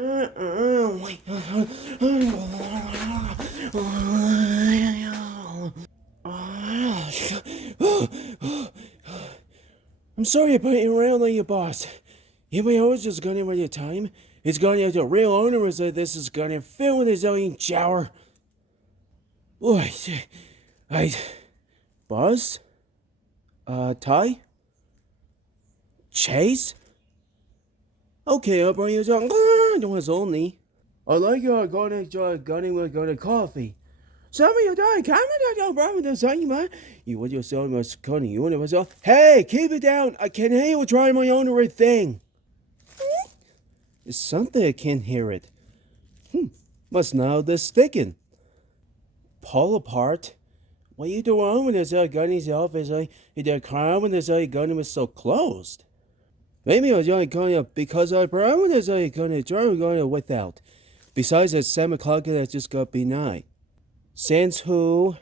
I'm sorry about it around on you, boss. Anybody else just gonna with your time? It's gonna the real owner is that this is gonna fill with his own shower. Boy, I boss? Ty? Chase? Okay, I'll bring you some. It was only. I like your going to coffee. Some of you die, come on, don't bother the same man. You want yourself must cunning, you want yourself. Hey, keep it down. I can't hear you trying my own right thing. It's something I can't hear it. Must now this sticking. Pull apart. What you doing when this gun himself is like the crime when this gun was so closed? Maybe I was only going because I brought this going to without. Besides at 7 o'clock that just got be night. Since who?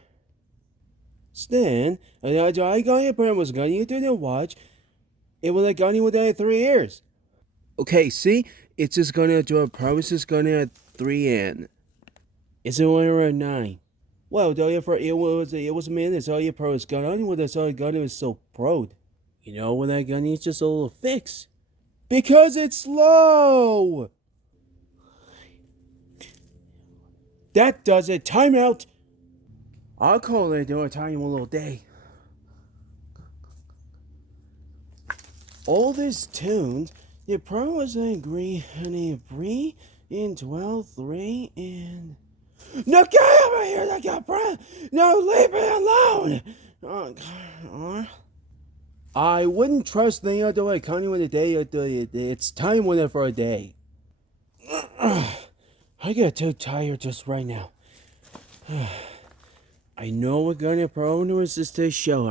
Stan, I got your brand was gunning you didn't watch. It was like gunning within 3 years. Okay, see? It's just gonna do a promise is gonna at 3 n. It's only around 9. Well, it was a man that's all your pro is gun on with us all gun was so proud. You know when that gun needs just a little fix. Because it's slow! That does it. Time out! I'll call it a time a little day. All this tuned, the pro was angry and a free in 12-3 and. No, get over here! I got breath! No, leave me alone! I wouldn't trust the other way. Counting with a day, it's time with it for a day. I get too tired just right now. I know we're gonna pro resist this show,